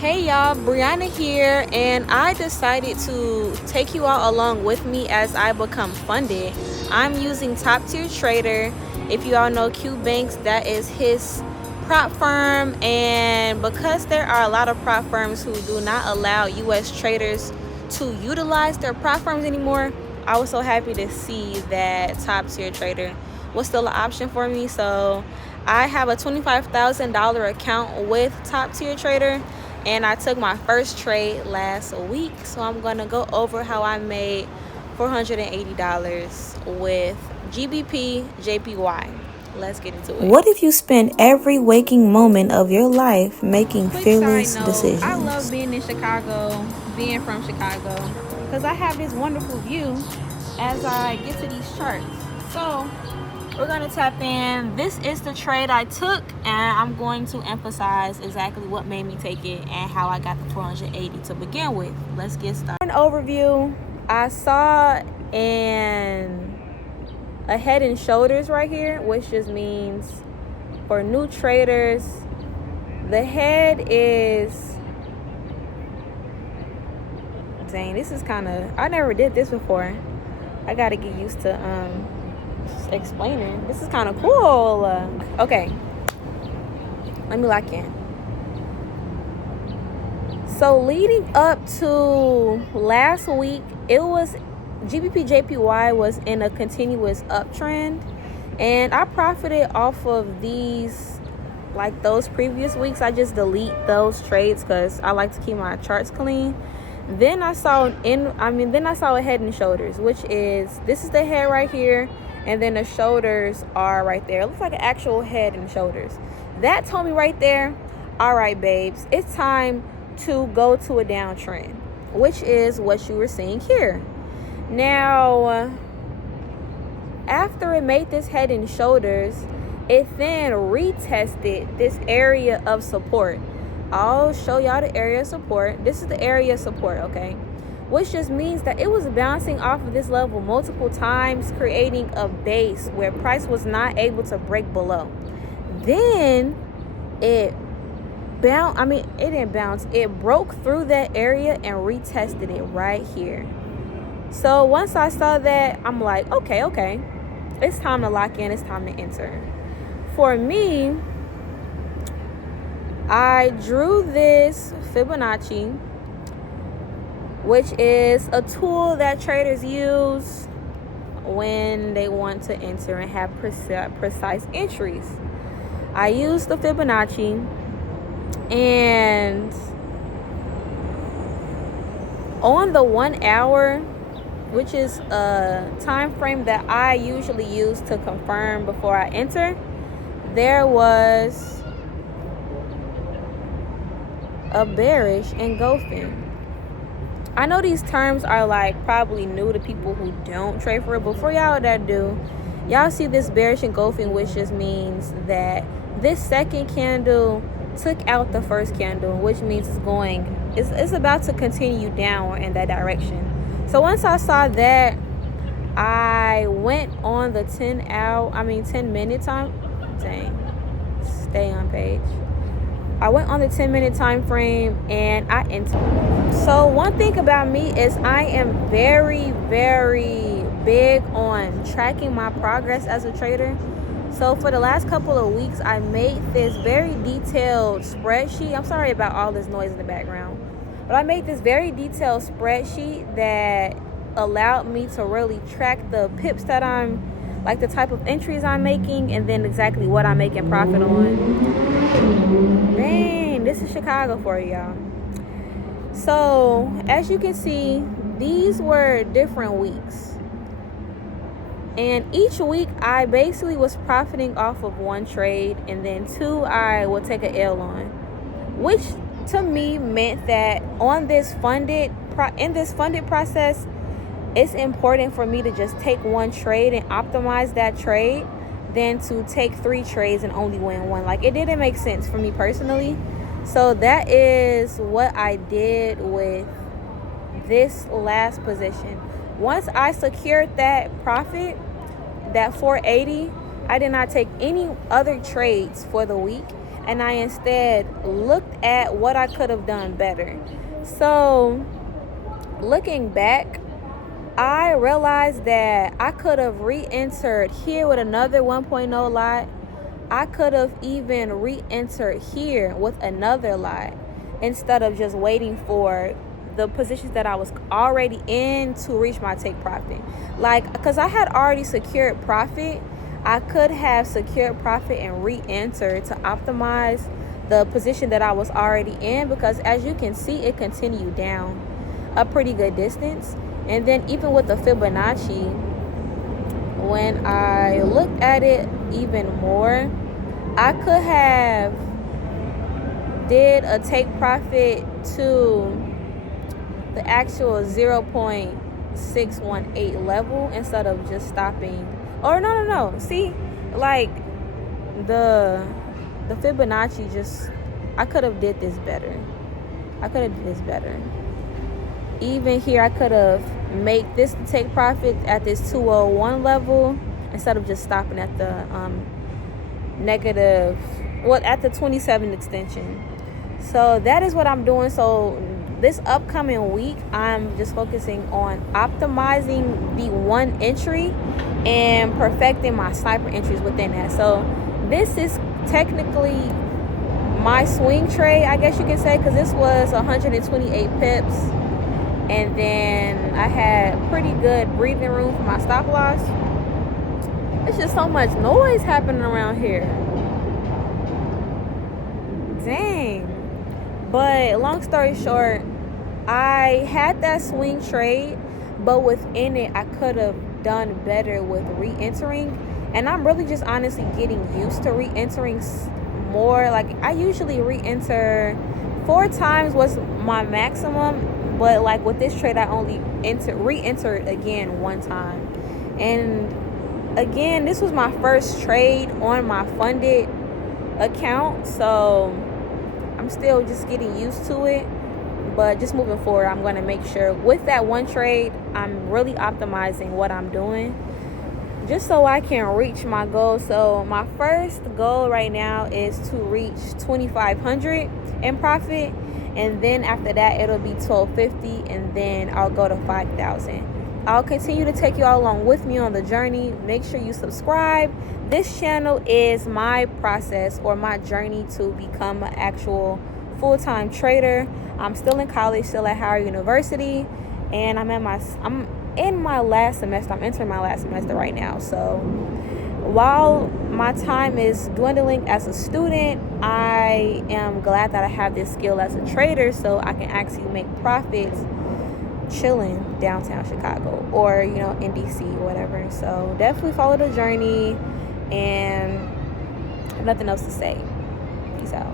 Hey y'all, Brianna here, and I decided to take you all along with me as I become funded. I'm using Top Tier Trader. If you all know Q Banks, that is his prop firm, and because there are a lot of prop firms who do not allow US traders to utilize their prop firms anymore, I was so happy to see that Top Tier Trader was still an option for me. So I have a $25,000 account with Top Tier Trader, and I took my first trade last week. So I'm going to go over how I made $480 with GBP JPY. Let's get into it. What if you spend every waking moment of your life making Quick fearless side note, decisions? I love being in Chicago, being from Chicago, because I have this wonderful view as I get to these charts. So we're going to tap in. This is the trade I took, and I'm going to emphasize exactly what made me take it and how I got the 480 to begin with. Let's get started. An overview, I saw a head and shoulders right here, which just means for new traders, the head is, dang, this is kind of, I never did this before. I got to get used to explaining. This is kind of cool. Okay, let me lock in. So leading up to last week, it was GBP JPY was in a continuous uptrend, and I profited off of these, like those previous weeks. I just delete those trades because I like to keep my charts clean. Then I saw a head and shoulders, which is, this is the head right here, and then the shoulders are right there. It looks like an actual head and shoulders. That told me right there, all right, babes, it's time to go to a downtrend, which is what you were seeing here. Now, after it made this head and shoulders, it then retested this area of support. I'll show y'all the area of support. This is the area of support, okay? Which just means that it was bouncing off of this level multiple times, creating a base where price was not able to break below. Then it didn't bounce. It broke through that area and retested it right here. So once I saw that, I'm like, okay, it's time to lock in, it's time to enter. For me, I drew this Fibonacci, which is a tool that traders use when they want to enter and have precise entries. I used the Fibonacci, and on the 1 hour, which is a time frame that I usually use to confirm before I enter, there was a bearish engulfing. I know these terms are like probably new to people who don't trade for it, but for y'all that do, y'all see this bearish engulfing, which just means that this second candle took out the first candle, which means it's about to continue downward in that direction. So once I saw that, I went on the 10 minute time. Dang, stay on page. I went on the 10-minute time frame and I entered. So one thing about me is I am very, very big on tracking my progress as a trader. So for the last couple of weeks, I made this very detailed spreadsheet. I'm sorry about all this noise in the background, but I made this very detailed spreadsheet that allowed me to really track the pips that the type of entries I'm making, and then exactly what I'm making profit on. Dang, this is Chicago for y'all. So as you can see, these were different weeks, and each week I basically was profiting off of one trade, and then two I would take an L on, which to me meant that in this funded process, it's important for me to just take one trade and optimize that trade than to take 3 trades and only win one. Like, it didn't make sense for me personally. So that is what I did with this last position. Once I secured that profit, that 480, I did not take any other trades for the week. and I instead looked at what I could have done better. So looking back, I realized that I could have re-entered here with another 1.0 lot. I could have even re-entered here with another lot instead of just waiting for the positions that I was already in to reach my take profit. Like, because I had already secured profit, I could have secured profit and re-entered to optimize the position that I was already in, because as you can see, it continued down a pretty good distance. And then even with the Fibonacci, when I looked at it even more, I could have did a take profit to the actual 0.618 level instead of just stopping. Or no. See, like the Fibonacci, just, I could have did this better. Even here, I could have made this to take profit at this 201 level instead of just stopping at the at the 27 extension. So that is what I'm doing. So this upcoming week, I'm just focusing on optimizing the one entry and perfecting my sniper entries within that. So this is technically my swing trade, I guess you can say, because this was 128 pips. And then I had pretty good breathing room for my stop loss. It's just so much noise happening around here. Dang. But long story short, I had that swing trade, but within it, I could have done better with re-entering. And I'm really just honestly getting used to re-entering more. Like, I usually re-enter 4 times was my maximum. But like with this trade, I only re-entered again 1 time. And again, this was my first trade on my funded account. So I'm still just getting used to it. But just moving forward, I'm going to make sure with that one trade, I'm really optimizing what I'm doing, just so I can reach my goal. So my first goal right now is to reach 2,500 in profit. And then after that, it'll be 1,250, and then I'll go to 5,000. I'll continue to take you all along with me on the journey. Make sure you subscribe. This channel is my process or my journey to become an actual full-time trader. I'm still in college, still at Howard University, and I'm in my last semester. I'm entering my last semester right now. So while my time is dwindling as a student, I am glad that I have this skill as a trader, so I can actually make profits chilling downtown Chicago or, in DC or whatever. So definitely follow the journey, and I have nothing else to say. Peace out.